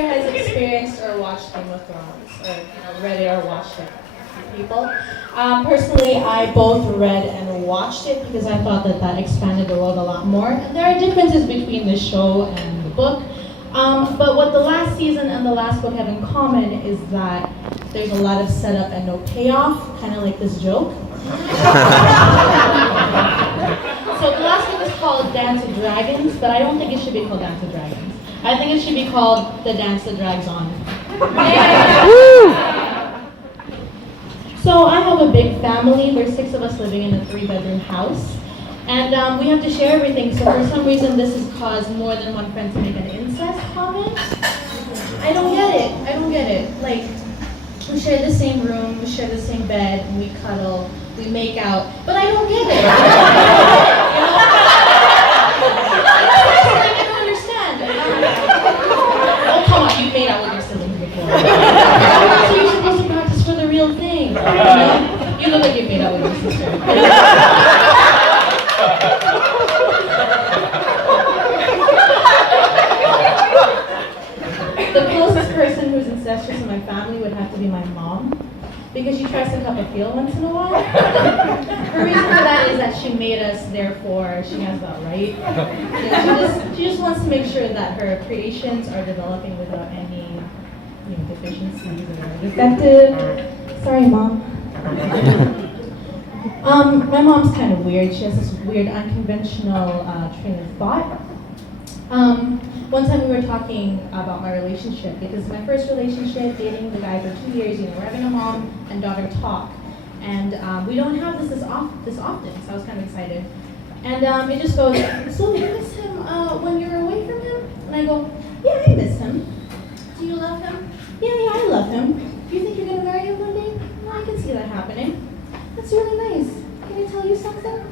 here has experienced or watched Game of Thrones, or read it or watched it? People. Personally, I both read and watched it because I thought that that expanded the world a lot more. And there are differences between the show and the book. But what the last season and the last book have in common is that there's a lot of setup and no payoff, kind of like this joke. So the last book is called Dance of Dragons, but I don't think it should be called Dance of Dragons. I think it should be called The Dance That Drags On. So I have a big family. There's 6 of us living in a 3-bedroom house. And we have to share everything. So for some reason, this has caused more than one friend to make an incest comment. I don't get it. I don't get it. Like, we share the same room, we share the same bed, we cuddle, we make out. But I don't get it. I don't understand. Oh, come on, you made out with your siblings before. So you're supposed to practice for the real thing. You know? You look like you made out with your sister. The closest person who's incestuous in my family would have to be my mom, because she tries to cup a feel once in a while. Her reason for that is that she made us, therefore she has that right. You know, she just wants to make sure that her creations are developing without any deficiencies or defective. Sorry, Mom. My mom's kind of weird. She has this weird, unconventional train of thought. One time we were talking about my relationship, because my first relationship, dating the guy for 2 years, we're having a mom and daughter talk. And we don't have this often, so I was kind of excited. And it just goes, so you miss him when you're away from him? And I go, yeah, I miss him. Do you love him? Yeah, I love him. Do you think you're going to marry him one day? No, I can see that happening. That's really nice. Can I tell you something?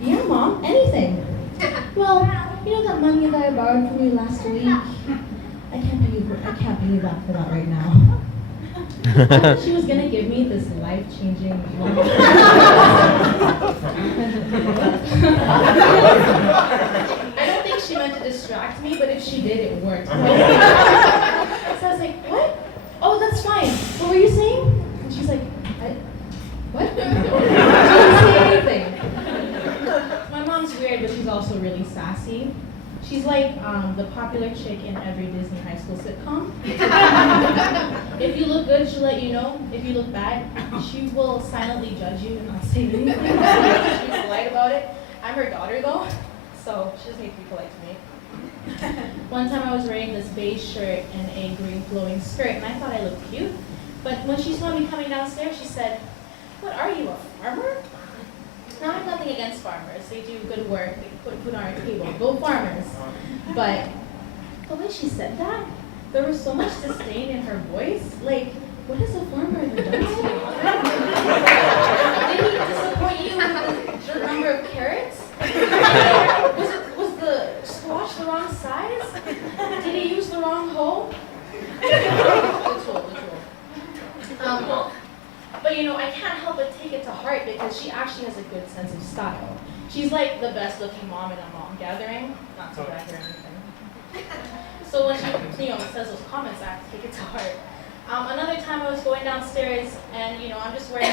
Yeah, Mom, anything. Well, you know that money that I borrowed from you last week? I can't pay you back for that right now. She was gonna give me this life-changing money. I don't think she meant to distract me, but if she did, it worked. So I was like, what? Oh, that's fine. What were you saying? And she's like, what? She didn't say anything. My mom's weird, but she's also really sassy. She's like the popular chick in every Disney high school sitcom. If you look good, she'll let you know. If you look bad, she will silently judge you and not say anything. She's polite about it. I'm her daughter though, so she just needs to be polite to me. One time I was wearing this beige shirt and a green flowing skirt, and I thought I looked cute. But when she saw me coming downstairs, she said, "What are you, a farmer?" Now, I have nothing against farmers. They do good work. They put food on our table. Go farmers. But when she said that, there was so much disdain in her voice. Like, what has a farmer ever done to you? Did he disappoint you with the number of carrots? Was the squash the wrong size? Did he use the wrong hoe? Literal. But I can't help but take it to heart because she actually has a good sense of style. She's like the best looking mom in a mom gathering, not to brag or anything. So when she says those comments, I have to take it to heart. Another time I was going downstairs and I'm just wearing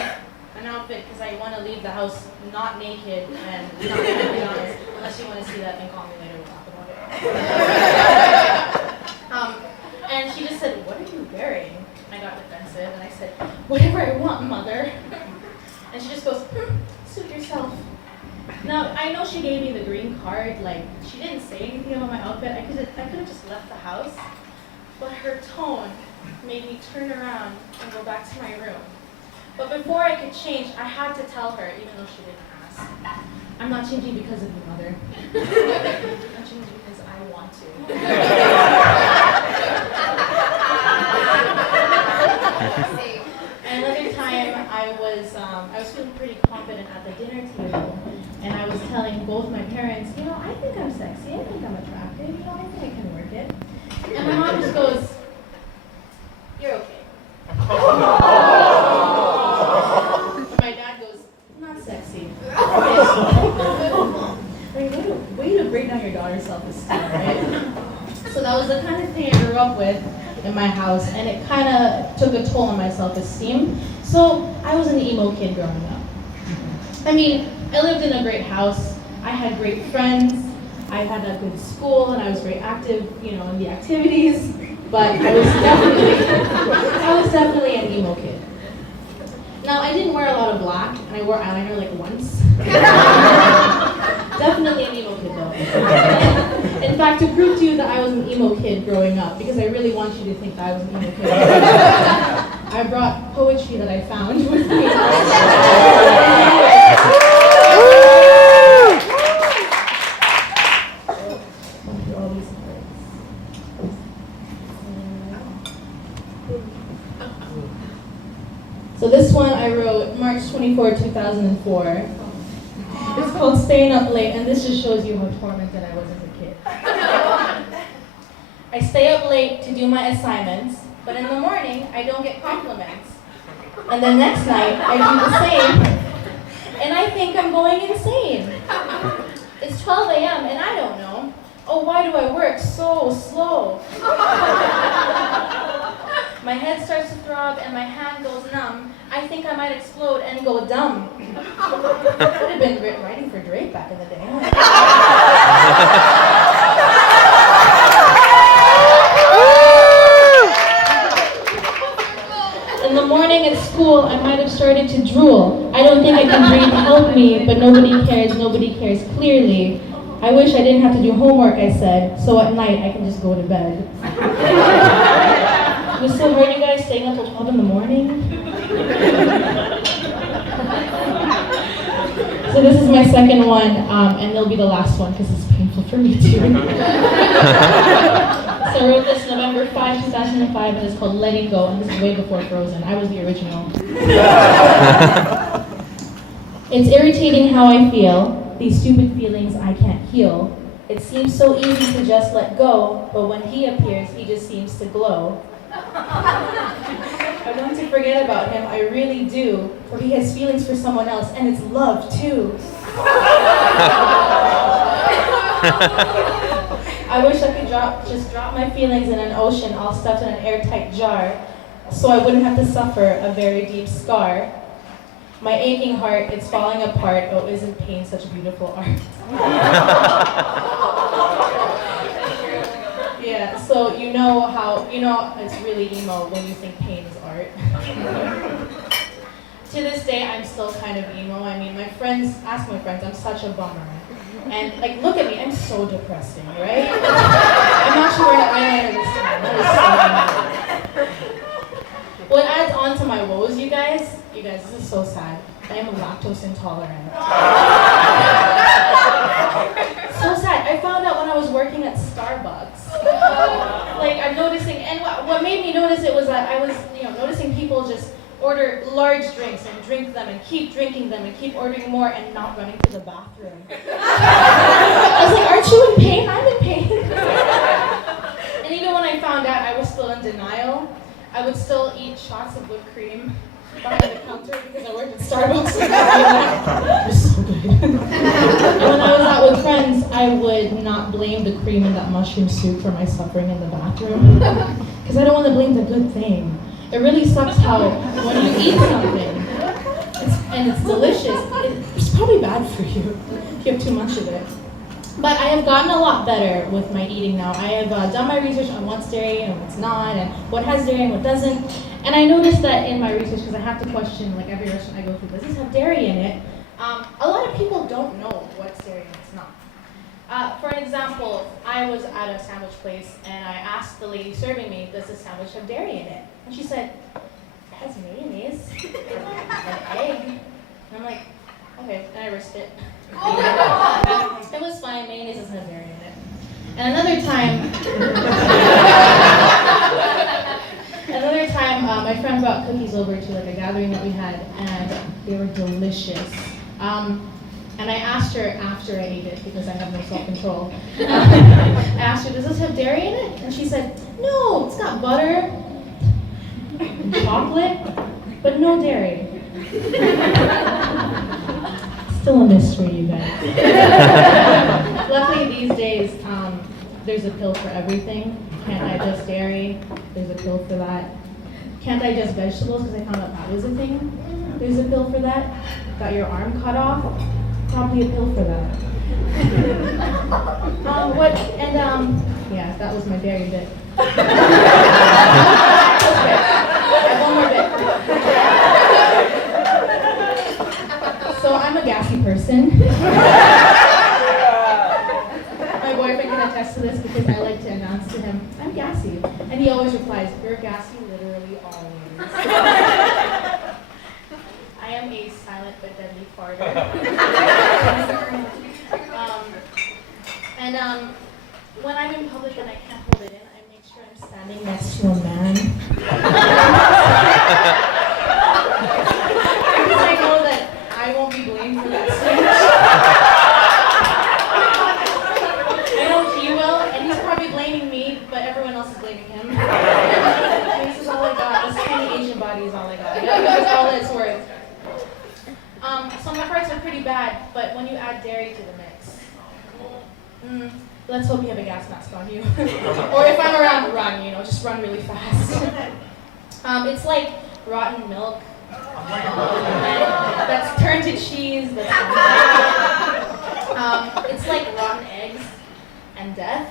an outfit because I want to leave the house not naked and not in pajamas. Unless you want to see that, then call me later, we'll talk about it. And she just said, "What are you wearing?" I got defensive and I said, "Whatever I want, Mother." And she just goes, "Suit yourself." Now, I know she gave me the green card, like, she didn't say anything about my outfit. I could have just left the house, but her tone made me turn around and go back to my room. But before I could change, I had to tell her, even though she didn't ask, "I'm not changing because of you, Mother. I'm changing because I want to." Another time, I was feeling pretty confident at the dinner table, and I was telling both my parents, I think I'm sexy, I think I'm attractive, I think I can work it. And my mom just goes, "You're okay." My dad goes, "Not sexy." Like, way to break down your daughter's self-esteem, right? So that was the kind of thing I grew up with. in my house, and it kind of took a toll on my self-esteem. So I was an emo kid growing up. I mean, I lived in a great house. I had great friends. I had a good school, and I was very active, in the activities. But I was definitely an emo kid. Now, I didn't wear a lot of black, and I wore eyeliner like once. Definitely an emo kid though. In fact, to prove to you that I was an emo kid growing up, because I really want you to think that I was an emo kid, I brought poetry that I found with me. So this one I wrote March 24, 2004. It's called Staying Up Late, and this just shows you how tormented I was as a kid. I stay up late to do my assignments, but in the morning I don't get compliments. And the next night I do the same, and I think I'm going insane. It's 12 a.m. and I don't know. Oh, why do I work so slow? My head starts to throb and my hand goes numb. I think I might explode and go dumb. Would have been great writing for Drake back in the day. In the morning at school, I might have started to drool. I don't think I can breathe, help me, but nobody cares clearly. I wish I didn't have to do homework, I said, so at night I can just go to bed. It was so hard, you guys, staying up till 12 in the morning. So this is my second one, and it'll be the last one because it's painful for me too. So I wrote this November 5, 2005, and it's called Letting Go, and this is way before Frozen. I was the original. It's irritating how I feel. These stupid feelings I can't heal. It seems so easy to just let go, but when he appears, he just seems to glow. I want to forget about him, I really do, for he has feelings for someone else, and it's love too. I wish I could just drop my feelings in an ocean all stuffed in an airtight jar, so I wouldn't have to suffer a very deep scar. My aching heart, it's falling apart. Oh, isn't pain such beautiful art? Yeah, so you know it's really emo when you think pain is art. To this day, I'm still kind of emo. I mean, ask my friends, I'm such a bummer. And look at me, I'm so depressing, right? I'm not sure where I am this time. That is so What adds on to my woes, you guys, this is so sad. I am lactose intolerant. So sad. I found out when I was working at Starbucks. I'm noticing, and what made me notice it was that I was, noticing people just order large drinks and drink them and keep drinking them and keep ordering more and not running to the bathroom. I was like, aren't you in pain? I'm in pain. And even when I found out, I was still in denial. I would still eat shots of whipped cream behind the counter because I worked at Starbucks. It was so good. And when I was out with friends, I would not blame the cream in that mushroom soup for my suffering in the bathroom. Because I don't want to blame the good thing. It really sucks how when you eat something and it's delicious, it's probably bad for you if you have too much of it. But I have gotten a lot better with my eating now. I have done my research on what's dairy and what's not, and what has dairy and what doesn't. And I noticed that in my research, because I have to question every restaurant I go to, does this have dairy in it? A lot of people don't know what's dairy and what's not. For an example, I was at a sandwich place, and I asked the lady serving me, does this sandwich have dairy in it? And she said, it has mayonnaise, and egg. And I'm like, okay, and I risked it. It was fine, mayonnaise doesn't have dairy in it. And another time, my friend brought cookies over to a gathering that we had, and they were delicious. And I asked her after I ate it, because I have no self-control, I asked her, does this have dairy in it? And she said, no, it's got butter and chocolate, but no dairy. Still a mystery, you guys. Luckily these days, there's a pill for everything. Can't digest dairy. There's a pill for that. Can't digest vegetables because I found out that was a thing. There's a pill for that. Got your arm cut off. Probably a pill for that. Yeah, that was my dairy bit. I have one more bit. So I'm a gassy person. My boyfriend can attest to this because I like to announce to him, I'm gassy. And he always replies, you're gassy literally always. I am a silent but deadly farter. When I'm in public and I can't hold it in, I make sure I'm standing next to a man. Because I know that I won't be blamed for that speech. I know he will, and he's probably blaming me, but everyone else is blaming him. This is all I got. This tiny Asian body is all I got. That's all it's worth. So my farts are pretty bad, but when you add dairy to the mix, let's hope you have a gas mask on you. Or if I'm around, run, just run really fast. It's like rotten milk. That's turned to cheese. It's like rotten eggs and death.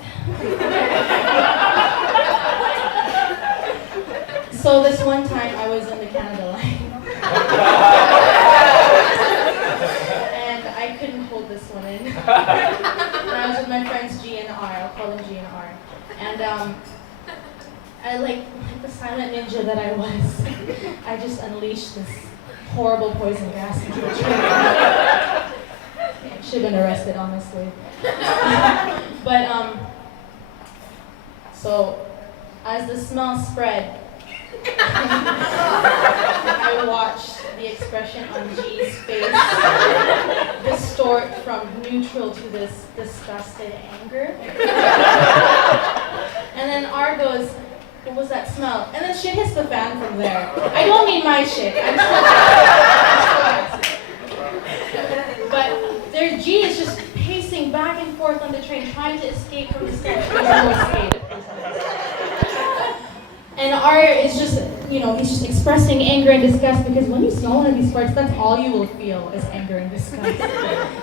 So this one time I was in the Canada line. And I couldn't hold this one in. And I was with my friends G and R, I'll call them G and R. And I like the silent ninja that I was, I just unleashed this horrible poison gas into the train. I should have been arrested, honestly. But so as the smell spread, I watched the expression on G's face distort from neutral to this disgusted anger. And then R goes, what was that smell? And then shit hits the fan from there. I don't need my shit. I'm still But their G is just pacing back and forth on the train, trying to escape from the stench. There's no escape. And R is just, he's just expressing anger and disgust because when you smell one of these farts, that's all you will feel is anger and disgust.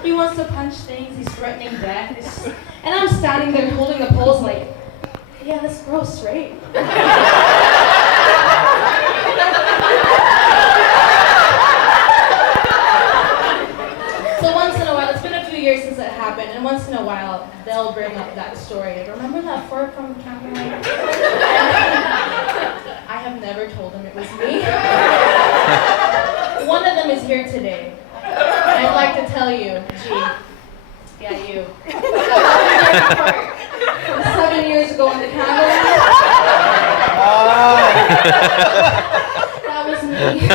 He wants to punch things, he's threatening death. And I'm standing there holding the poles like, yeah, that's gross, right? So once in a while, it's been a few years since it happened, and once in a while, they'll bring up that story. Like, remember that fart from Canada? I have never told them it was me. One of them is here today. And I'd like to tell you, G, yeah, you. From 7 years ago in the Canada. That was me.